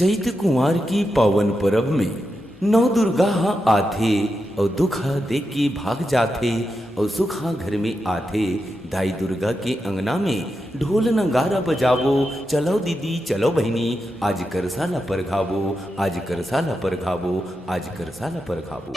चैत कुंवर की पावन पर्व में नौ दुर्गा आथे और दुखा देख के भाग जाथे और सुखा घर में आथे। दाई दुर्गा के अंगना में ढोल नगारा बजावो, चलो दीदी चलो बहनी, आज करसाला पर घावो, आज करसाला पर घावो, आज करसाला पर घावो।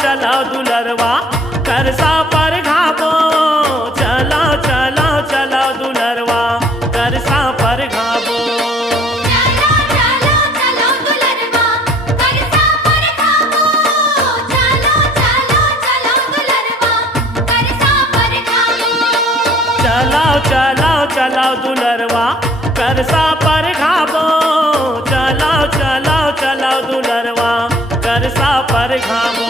चलाओ दुलरवा करसा पर घावो, चलाओ चलाओ चलाओ दुलरवा करसा पर घावो। चलाओ चलाओ चलाओ दुलरवा करसा पर घावो, चलाओ चलाओ चलाओ दुलरवा करसा पर घावो।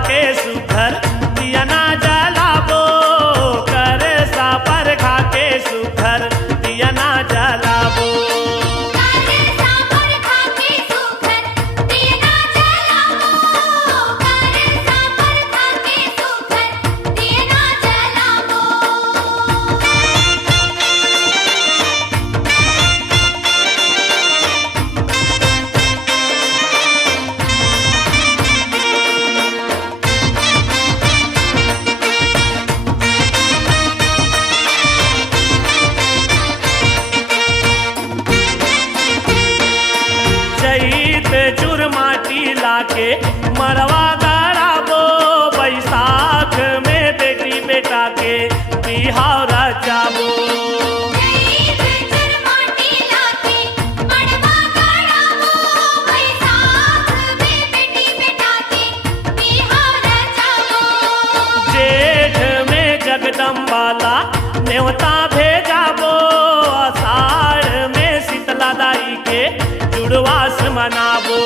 के सुखर दिया ना जलाबो, करे सा पर खा के सुखर दिया ना जलाबो। करे सा पर खा के सुखर दिया ना जलाबो, करे सा पर खा के सुखर दिया ना जलाबो। चुरमाटी लाके मरवा गड़ाबो, बैसाख में बेटी बेटा के बिहाव रचाबो। जेठ में जगदम्बाला न्योता भेजाबो, आषाढ़ में शीतला दाई के जुड़वास मनाबो।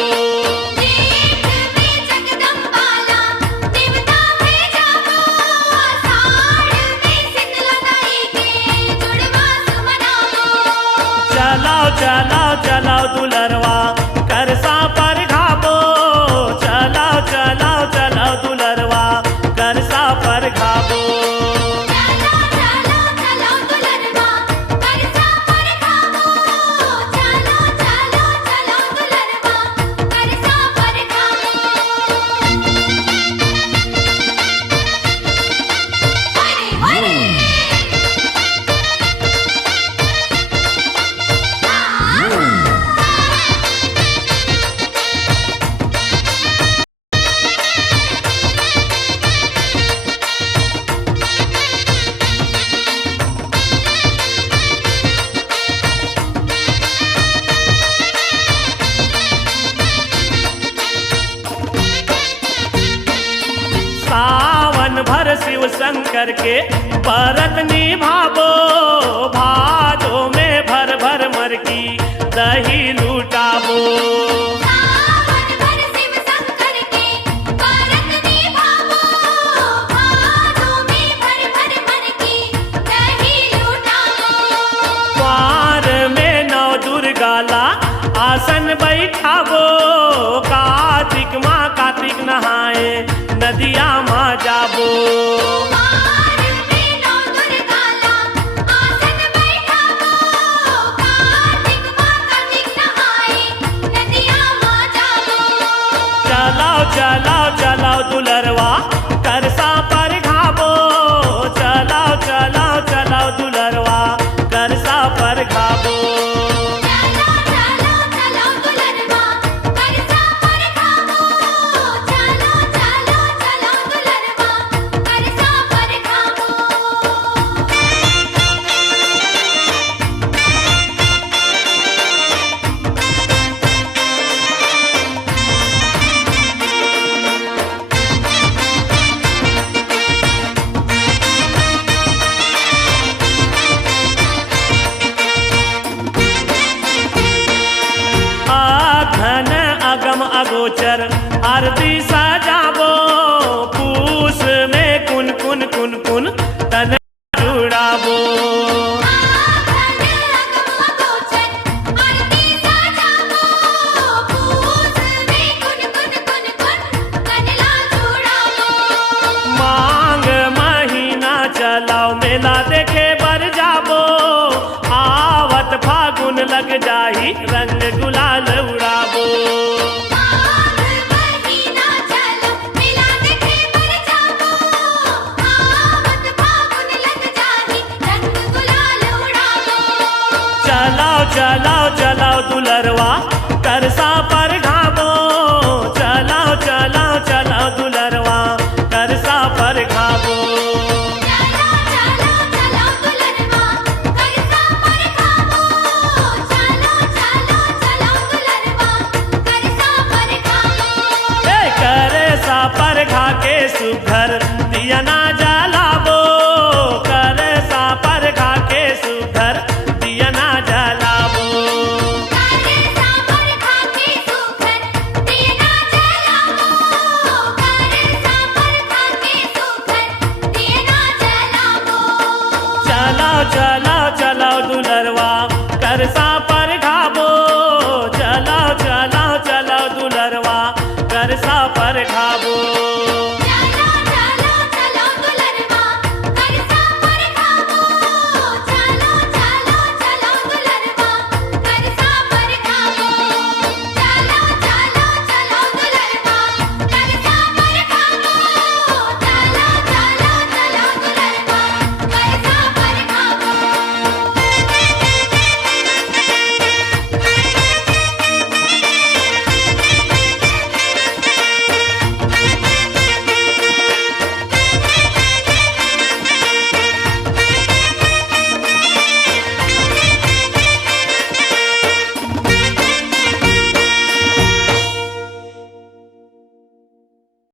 चलाओ चलाओ चलाओ दुलरवा करसा पर घावो, चलाओ चलाओ चलाओ दुलरवा करसा पर घावो। सावन भर शिव शंकर के व्रत निभावो, भादो में भर भर मर की दही लुटाबो। सावन भर शिव शंकर के व्रत निभावो, भादो में भर भर मर की दही लुटाबो। द्वार में नौ दुर्गाला आसन बैठाबो, कार्तिक माँ कार्तिक नहाए नदिया माँ जाबो। चलाओ चलाओ चलाओ दुलरवा करसा पर घावो, चलाओ चलाओ चलाओ दुलरवा करसा पर घावो। गोचर आरती सजाबो पूस में कुन कुन कुन कुन तन जुड़ाबो मांग महीना चलाओ मेला देखे बर जाबो आवत फागुन लग जाही रंग गुलाल उड़ाबो चलाओ चलाओ चलाओ दुलरवा